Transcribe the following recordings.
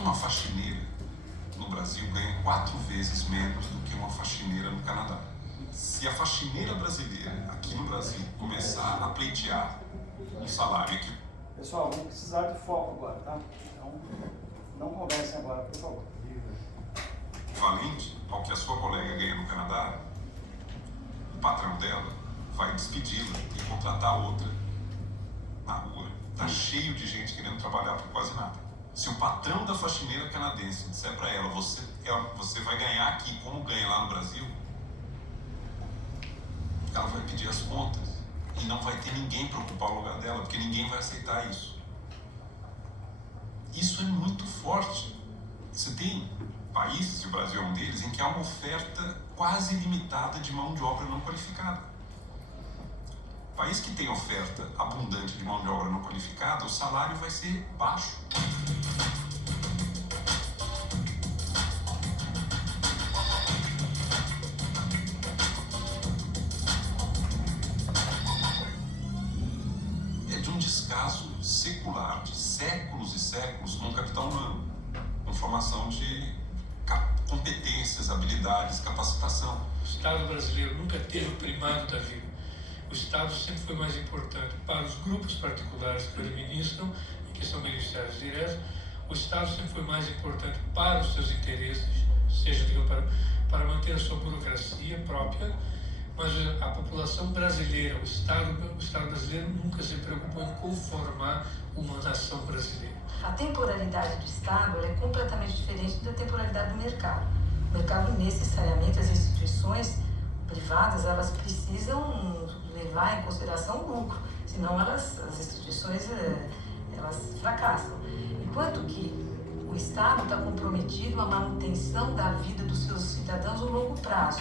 Uma faxineira no Brasil ganha 4 vezes menos do que uma faxineira no Canadá. Se a faxineira brasileira aqui no Brasil começar a pleitear um salário que... Pessoal, vamos precisar de foco agora, tá? Então, não conversem agora, por favor. Equivalente ao que a sua colega ganha no Canadá, o patrão dela vai despedi-la e contratar outra na rua. Tá cheio de gente querendo trabalhar por quase nada. Se o patrão da faxineira canadense disser para ela, você vai ganhar aqui como ganha lá no Brasil, ela vai pedir as contas e não vai ter ninguém para ocupar o lugar dela, porque ninguém vai aceitar isso. Isso é muito forte. Você tem países, e o Brasil é um deles, em que há uma oferta quase ilimitada de mão de obra não qualificada. País que tem oferta abundante de mão de obra não qualificada, o salário vai ser baixo. É de um descaso secular, de séculos e séculos, com capital humano, com formação de competências, habilidades, capacitação. O Estado brasileiro nunca teve o primado da vida. O Estado sempre foi mais importante para os grupos particulares que o administram e que são beneficiários diretos. O Estado sempre foi mais importante para os seus interesses, seja para manter a sua burocracia própria, mas a população brasileira, o Estado brasileiro nunca se preocupou em conformar uma nação brasileira. A temporalidade do Estado é completamente diferente da temporalidade do mercado. O mercado, necessariamente, as instituições privadas, elas precisam levar em consideração o lucro, senão as instituições elas fracassam. Enquanto que o Estado está comprometido à manutenção da vida dos seus cidadãos no longo prazo.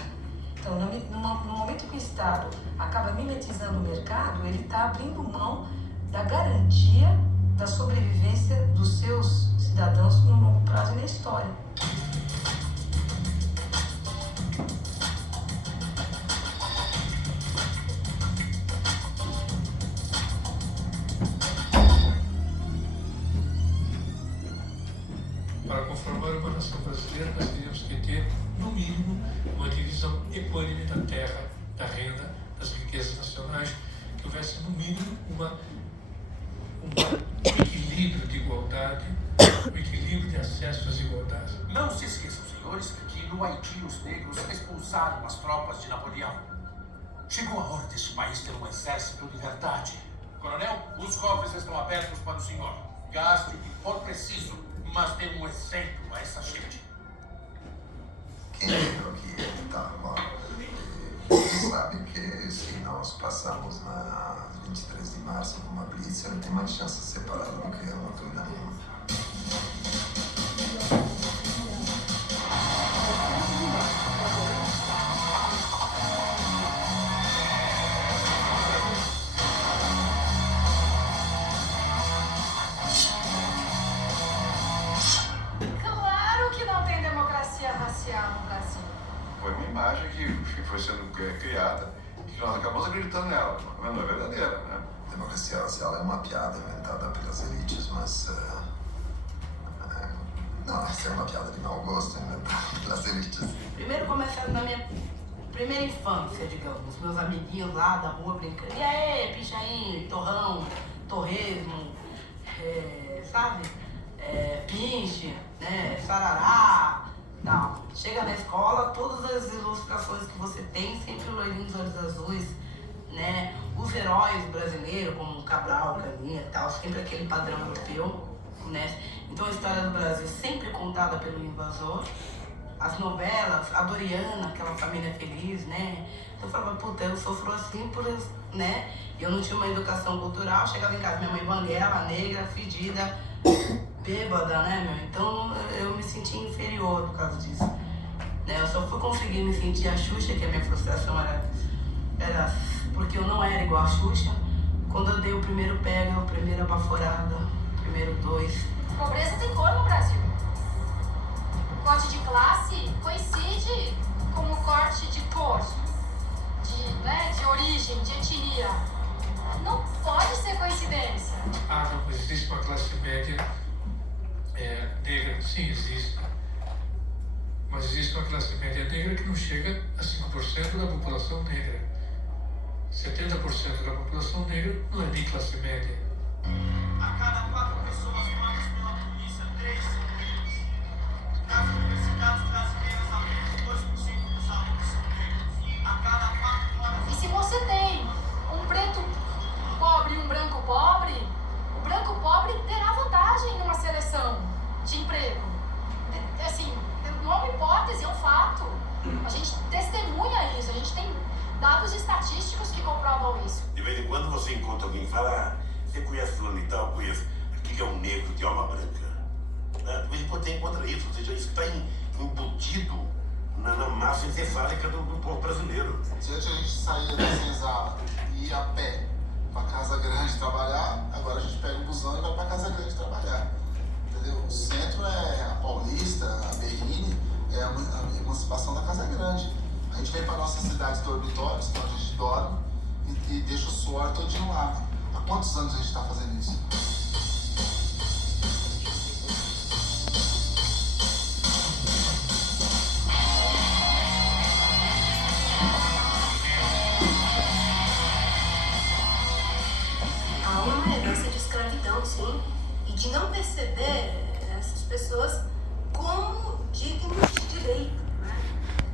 Então, no momento que o Estado acaba mimetizando o mercado, ele está abrindo mão da garantia da sobrevivência dos seus cidadãos no longo prazo e na história. Para conformar uma nação brasileira, nós teríamos que ter, no mínimo, uma divisão equânime da terra, da renda, das riquezas nacionais, que houvesse, no mínimo, um equilíbrio de igualdade, um equilíbrio de acesso às igualdades. Não se esqueçam, senhores, que no Haiti os negros expulsaram as tropas de Napoleão. Chegou a hora deste país ter um exército de verdade. Coronel, os cofres estão abertos para o senhor. Gaste o que for preciso, mas dê um exemplo a essa gente. Quem é que está armado? tem mais chance de separar do que uma coisa nenhuma. Claro que não tem democracia racial no Brasil. Foi uma imagem que foi sendo criada e que nós acabamos acreditando nela, mas não é verdadeira, né? Democracia racial é uma piada inventada pelas elites, mas... não, essa é uma piada de mau gosto inventada pelas elites. Primeiro começando na minha primeira infância, digamos. Meus amiguinhos lá da rua brincando. E aí, pichain, torrão, torresmo, sabe? Pinche, né? Sarará, tal. Chega na escola, todas as ilustrações que você tem, sempre loirinhos, olhos azuis, né? Os heróis brasileiros, como Cabral, Caninha e tal, sempre aquele padrão europeu, né? Então a história do Brasil sempre contada pelo invasor. As novelas, a Doriana, aquela família feliz, né? Eu falava, puta, eu sofro assim por, né? Eu não tinha uma educação cultural, chegava em casa, minha mãe banguela, negra, fedida, bêbada, né, meu? Então eu me sentia inferior por causa disso. Né? Eu só fui conseguir me sentir a Xuxa, que a minha frustração era porque eu não era igual a Xuxa, quando eu dei o primeiro pega, a primeira baforada, o primeiro 2. Pobreza tem cor no Brasil. O corte de classe coincide com o corte de cor, de origem, de etnia. Não pode ser coincidência. Ah, não, mas existe uma classe média negra, sim, existe. Mas existe uma classe média negra que não chega a 5% da população negra. 70% da população negra não é nem classe média. A cada 4 pessoas mortas pela polícia, 3 são negros. Nas universidades brasileiras, apenas 2% dos alunos são negros. A cada 4 horas... E se você tem um preto pobre e um branco pobre, o branco pobre terá vantagem numa seleção de emprego. Assim, não é uma hipótese, é um fato. A gente testemunha isso, a gente tem dados estatísticos que comprovam isso. De vez em quando você encontra alguém e fala, você conhece fulano e tal, conheço. Aquele é um negro de alma branca. De vez em quando você encontra isso, ou seja, isso está embutido na massa encefálica do povo brasileiro. Se antes a gente saía da senzala e ia a pé para Casa Grande trabalhar, agora a gente pega o busão e vai para Casa Grande trabalhar. Entendeu? O centro é a Paulista, a Berrini, é a emancipação da Casa Grande. A gente vem para nossas cidades dormitórios, onde a gente dorme, e deixa o suor todinho lá. Há quantos anos a gente está fazendo isso? Há uma herança de escravidão, sim, e de não perceber essas pessoas como dignos de direito, né?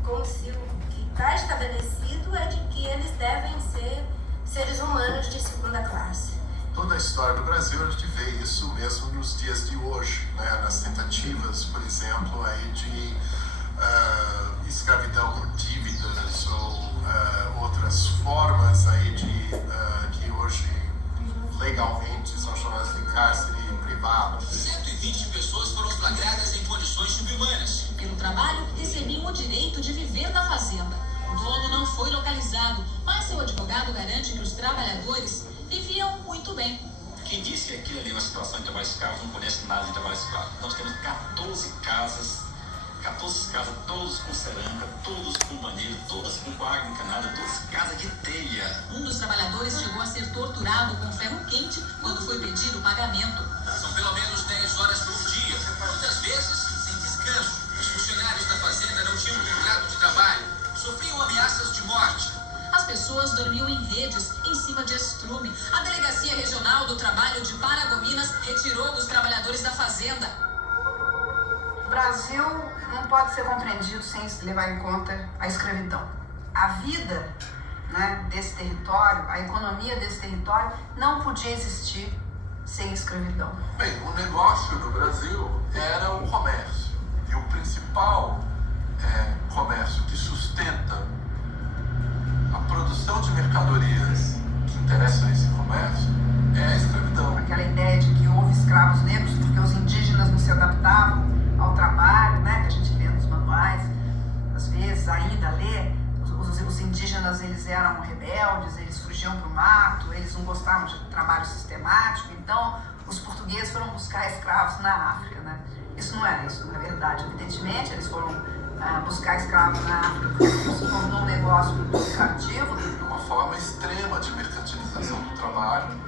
Como se o que está estabelecido é de que eles devem ser seres humanos de segunda classe. Toda a história do Brasil, a gente vê isso mesmo nos dias de hoje, né? Nas tentativas, por exemplo, aí de escravidão por dívidas ou outras formas aí de que hoje legalmente são chamadas de cárcere privado. 120 pessoas foram flagradas em condições subhumanas. Pelo trabalho, recebiam o direito de viver na fazenda. O dono não foi localizado, mas seu advogado garante que os trabalhadores viviam muito bem. Quem disse que aquilo ali é uma situação de trabalho escravo não conhece nada de trabalho escravo. Nós temos 14 casas, todos com cerâmica, todos com banheiro, todas com água encanada, todas casas de telha. Um dos trabalhadores chegou a ser torturado com ferro quente quando foi pedir o pagamento. São pelo menos 10 horas por dia, muitas vezes sem descanso. Os funcionários da fazenda não tinham contrato de trabalho, sofriam ameaças de morte. As pessoas dormiam em redes em cima de estrume. A Delegacia Regional do Trabalho de Paragominas retirou os trabalhadores da fazenda. O Brasil não pode ser compreendido sem levar em conta a escravidão. A vida, né, desse território, a economia desse território não podia existir sem escravidão. Bem, o negócio no Brasil era o comércio. E o principal comércio que sustenta a produção de mercadorias que interessam esse comércio é a escravidão. ainda lê, os indígenas eles eram rebeldes, eles fugiam para o mato, eles não gostavam de trabalho sistemático, então os portugueses foram buscar escravos na África, né? Isso não é verdade. Evidentemente, eles foram buscar escravos na África porque isso se tornou um negócio lucrativo. Uma forma extrema de mercantilização do trabalho,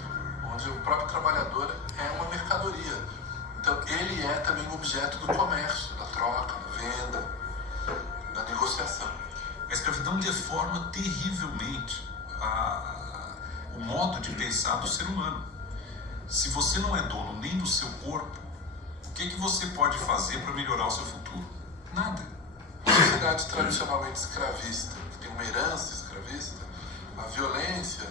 onde o próprio trabalhador é uma mercadoria. Então, ele é também objeto do comércio, da troca, da venda, da negociação. A escravidão deforma terrivelmente o modo de pensar do ser humano. Se você não é dono nem do seu corpo, o que você pode fazer para melhorar o seu futuro? Nada. Uma sociedade tradicionalmente escravista, que tem uma herança escravista, a violência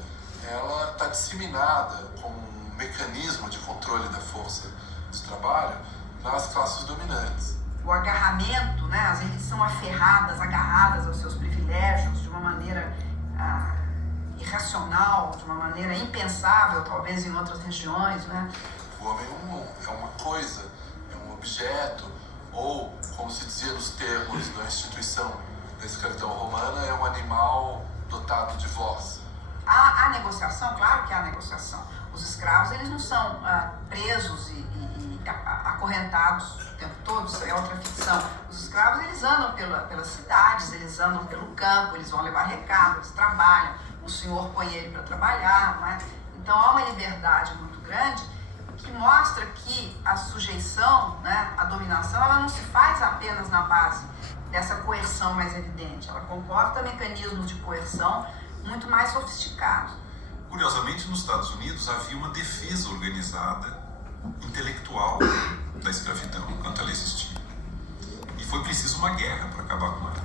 ela está disseminada como um mecanismo de controle da força de trabalho nas classes dominantes. O agarramento, né? As elites são agarradas aos seus privilégios de uma maneira irracional, de uma maneira impensável, talvez em outras regiões, né? O homem é uma coisa, é um objeto, ou, como se dizia nos termos da instituição da escravidão romana, é um animal dotado de voz. Há negociação, claro que há negociação. Os escravos, eles não são presos e acorrentados o tempo todo, isso é outra ficção. Os escravos, eles andam pelas cidades, eles andam pelo campo, eles vão levar recado, eles trabalham, o senhor põe ele para trabalhar, não é? Então há uma liberdade muito grande que mostra que a sujeição, né, a dominação, ela não se faz apenas na base dessa coerção mais evidente, ela comporta mecanismos de coerção muito mais sofisticados. Curiosamente, nos Estados Unidos havia uma defesa organizada intelectual da escravidão enquanto ela existia. E foi preciso uma guerra para acabar com ela.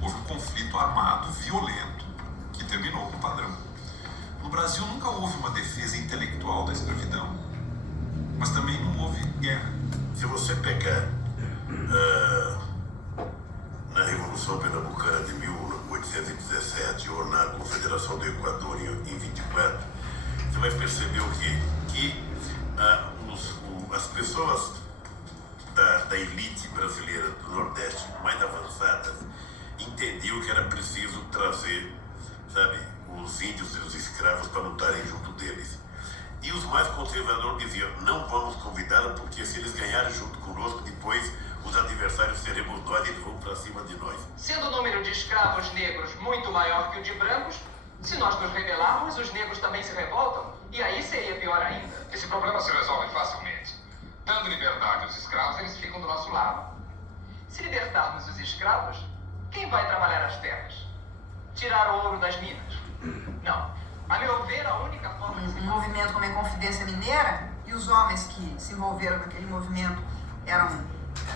Houve um conflito armado, violento, que terminou com o padrão. No Brasil nunca houve uma defesa intelectual da escravidão, mas também não houve guerra. Se você pegar na Revolução Pernambucana de 1817 ou na Confederação do Equador em 24, você vai perceber o quê? Que as pessoas da elite brasileira do Nordeste mais avançadas entendiam que era preciso trazer, sabe, os índios e os escravos para lutarem junto deles. E os mais conservadores diziam, não vamos convidá-los porque se eles ganharem junto conosco, depois os adversários seremos nós e eles vão para cima de nós. Sendo o número de escravos negros muito maior que o de brancos, se nós nos rebelarmos, os negros também se revoltam. E aí seria pior ainda. Esse problema se resolve facilmente. Dando liberdade aos escravos, eles ficam do nosso lado. Se libertarmos os escravos, quem vai trabalhar as terras? Tirar o ouro das minas? Não. A meu ver, a única forma de... Um movimento como a Inconfidência Mineira, e os homens que se envolveram naquele movimento eram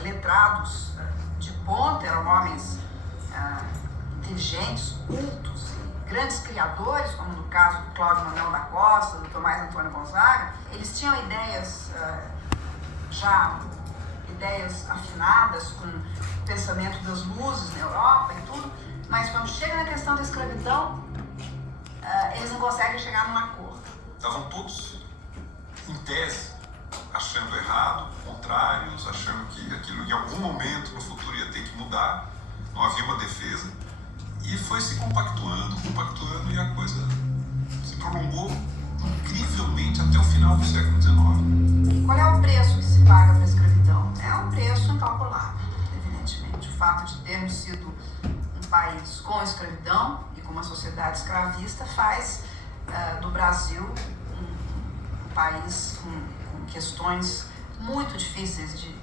letrados de ponta, eram homens inteligentes, cultos, grandes criadores, como no caso do Cláudio Manuel da Costa, do Tomás Antônio Gonzaga. Eles tinham ideias ideias afinadas com o pensamento das luzes na Europa e tudo, mas quando chega na questão da escravidão, eles não conseguem chegar num acordo. Estavam todos, em tese, achando errado, contrários, achando que aquilo em algum momento no futuro ia ter que mudar, não havia uma defesa. E foi se compactuando, e a coisa se prolongou incrivelmente até o final do século XIX. Qual é o preço que se paga para a escravidão? É um preço incalculável, evidentemente. O fato de termos sido um país com escravidão e com uma sociedade escravista faz do Brasil um país com questões muito difíceis de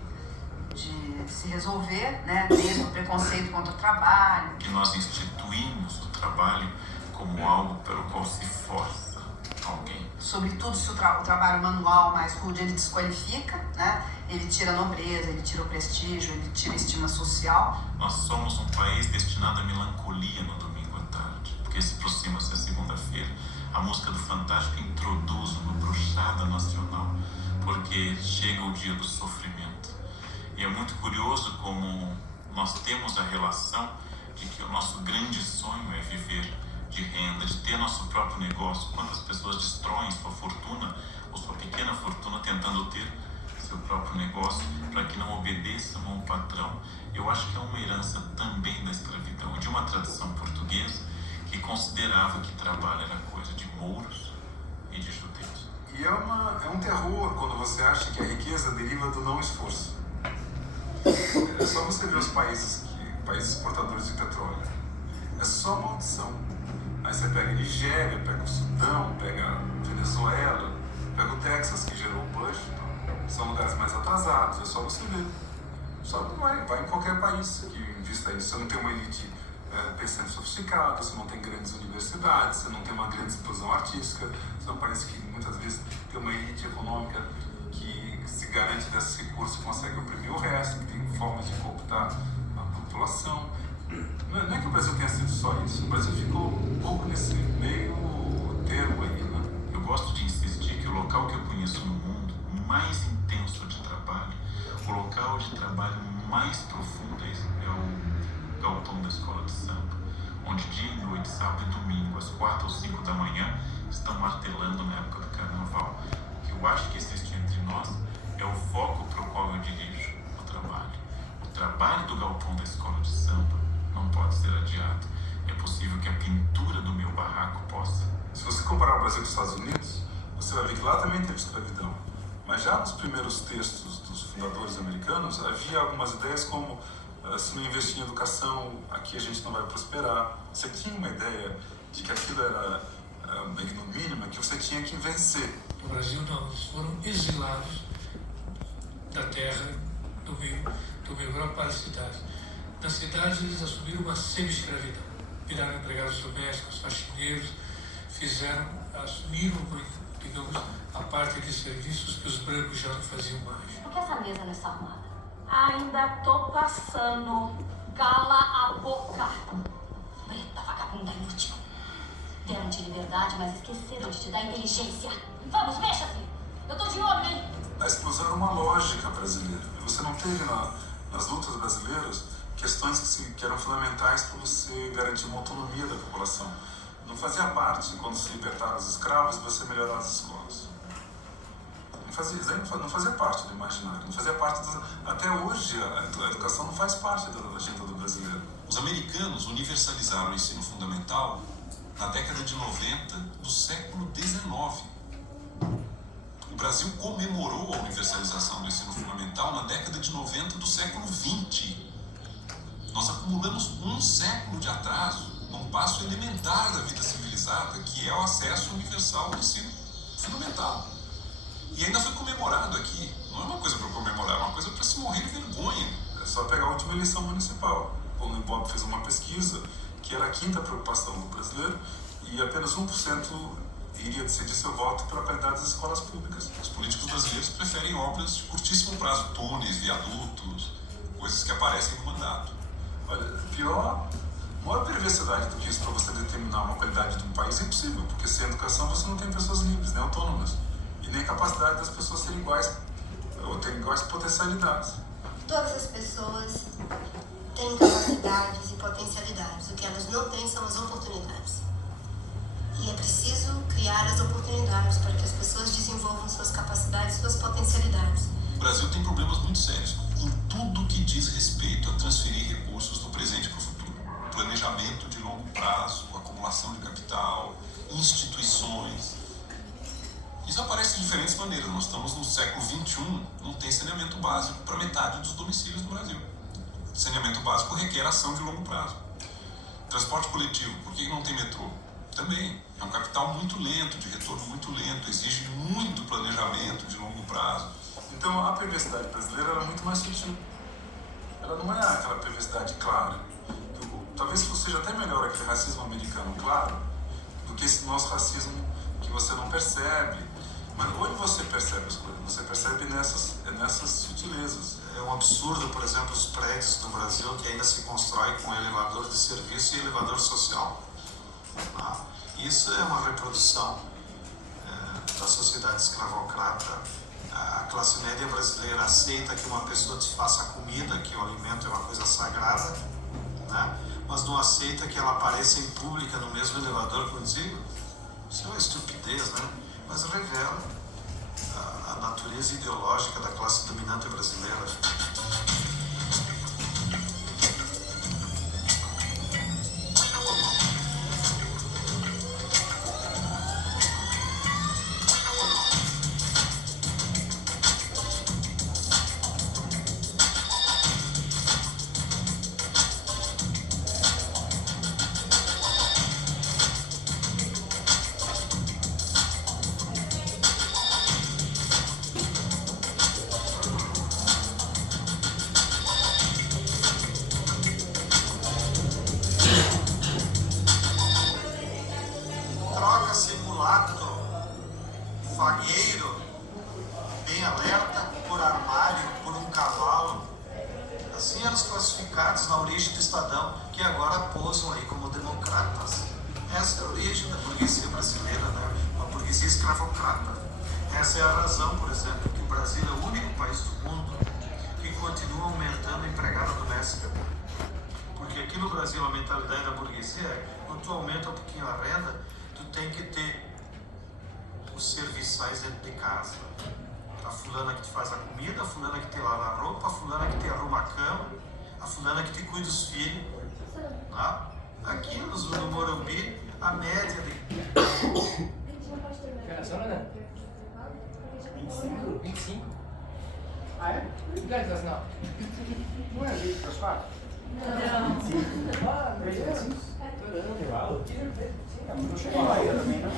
se resolver, né? Desde o preconceito contra o trabalho. Que nós instituímos o trabalho como algo pelo qual se força alguém. Sobretudo se o trabalho manual mais rude ele desqualifica, né? Ele tira a nobreza, ele tira o prestígio, ele tira a estima social. Nós somos um país destinado à melancolia no domingo à tarde, porque se aproxima-se a segunda-feira. A música do Fantástico introduz uma bruxada nacional, porque chega o dia do sofrimento. E é muito curioso como nós temos a relação de que o nosso grande sonho é viver de renda, de ter nosso próprio negócio. Quando as pessoas destroem sua fortuna, ou sua pequena fortuna, tentando ter seu próprio negócio para que não obedeçam a um patrão. Eu acho que é uma herança também da escravidão, de uma tradição portuguesa que considerava que trabalho era coisa de mouros e de judeus. E é um terror quando você acha que a riqueza deriva do não esforço. É só você ver os países exportadores de petróleo. É só maldição. Aí você pega a Nigéria, pega o Sudão, pega a Venezuela, pega o Texas, que gerou o Bush. São lugares mais atrasados, é só você ver. Só vai em qualquer país que invista isso. Você não tem uma elite pensando sofisticada, você não tem grandes universidades, você não tem uma grande explosão artística. Você é um país que muitas vezes tem uma elite econômica que se garante desses recursos e consegue oprimir o resto, que tem formas de cooptar a população. Não é que o Brasil tenha sido só isso, o Brasil ficou um pouco nesse meio termo aí, né? Eu gosto de insistir que o local que eu conheço no mundo mais intenso de trabalho, o local de trabalho mais profundo é o galpão da escola de samba, onde dia e noite, sábado e domingo, às 4 ou 5 da manhã, estão martelando na época do carnaval. O que eu acho que existe entre nós é o foco para o qual eu dirijo o trabalho. O trabalho do galpão da escola de samba não pode ser adiado. É possível que a pintura do meu barraco possa. Se você comparar o Brasil com os Estados Unidos, você vai ver que lá também teve escravidão. Mas já nos primeiros textos dos fundadores americanos, havia algumas ideias como se não investir em educação, aqui a gente não vai prosperar. Você tinha uma ideia de que aquilo era no mínimo, que você tinha que vencer. No Brasil não, eles foram exilados da terra do meio rural para a cidade. Na cidade eles assumiram uma semi-escravidão, viraram empregados domésticos, faxineiros, assumiram, digamos, a parte de serviços que os brancos já não faziam mais. Por que essa mesa não está arrumada? Ainda tô passando. Cala a boca. Preta, vagabunda inútil. Deram-te liberdade, mas esqueceram de te dar inteligência. Vamos, mexa-se. Eu tô de olho, hein? A explosão era uma lógica brasileira. E você não teve nas lutas brasileiras questões que eram fundamentais para você garantir uma autonomia da população. Não fazia parte, quando se libertaram os escravos, você melhorar as escolas. Não fazia parte do imaginário, não fazia parte até hoje a educação não faz parte da agenda do brasileiro. Os americanos universalizaram o ensino fundamental na década de 90 do século XIX. O Brasil comemorou a universalização do ensino fundamental na década de 90 do século XX. Nós acumulamos um século de atraso num passo elementar da vida civilizada, que é o acesso universal ao ensino fundamental. E ainda foi comemorado aqui. Não é uma coisa para comemorar, é uma coisa para se morrer de vergonha. É só pegar a última eleição municipal. O Ibope fez uma pesquisa que era a quinta preocupação do brasileiro e apenas 1% iria decidir seu voto pela qualidade das escolas públicas. Os políticos brasileiros preferem obras de curtíssimo prazo, túneis, viadutos, coisas que aparecem no mandato. Olha, maior perversidade do que isso para você determinar uma qualidade de um país é impossível, porque sem educação você não tem pessoas livres, nem autônomas. E nem capacidade das pessoas serem iguais, ou terem iguais potencialidades. Todas as pessoas têm capacidades e potencialidades. O que elas não têm são as oportunidades. E é preciso criar as oportunidades para que as pessoas desenvolvam suas capacidades, suas potencialidades. O Brasil tem problemas muito sérios em tudo que diz respeito a transferir recursos do presente para o futuro. Planejamento de longo prazo, acumulação de capital, instituições. Isso aparece de diferentes maneiras. Nós estamos no século XXI, não tem saneamento básico para metade dos domicílios no Brasil. Saneamento básico requer ação de longo prazo. Transporte coletivo, por que não tem metrô? Também, é um capital muito lento, de retorno muito lento, exige muito planejamento de longo prazo. Então a perversidade brasileira era muito mais sutil. Ela não é aquela perversidade clara. Talvez seja até melhor aquele racismo americano claro do que esse nosso racismo que você não percebe. Mas onde você percebe as coisas? Você percebe nessas sutilezas. É um absurdo, por exemplo, os prédios no Brasil que ainda se constrói com elevador de serviço e elevador social. Isso é uma reprodução da sociedade escravocrata. A classe média brasileira aceita que uma pessoa te faça comida, que o alimento é uma coisa sagrada, né? Mas não aceita que ela apareça em pública no mesmo elevador contigo. Isso é uma estupidez, né? Mas revela a natureza ideológica da classe dominante brasileira. Troca-se mulato, fagueiro, bem alerta, por armário, por um cavalo. Assim eram os classificados na origem do Estadão, que agora posam aí como democratas. Essa é a origem da burguesia brasileira, né? Uma burguesia escravocrata. Essa é a razão, por exemplo, que o Brasil é o único país do mundo que continua aumentando a empregada doméstica. Porque aqui no Brasil a mentalidade da burguesia é, quando tu aumenta um pouquinho a renda, tu tem que ter os serviçais dentro de casa. A fulana que te faz a comida, a fulana que te lava a roupa, a fulana que te arruma a cama, a fulana que te cuida dos filhos. Tá? Aqui no Morumbi, a média de... Que horas né? 25? 25? Ah, é? Que horas não? Não é 20 para as 4? Não. 25? 25? Caramba, não chegou lá ainda também, não?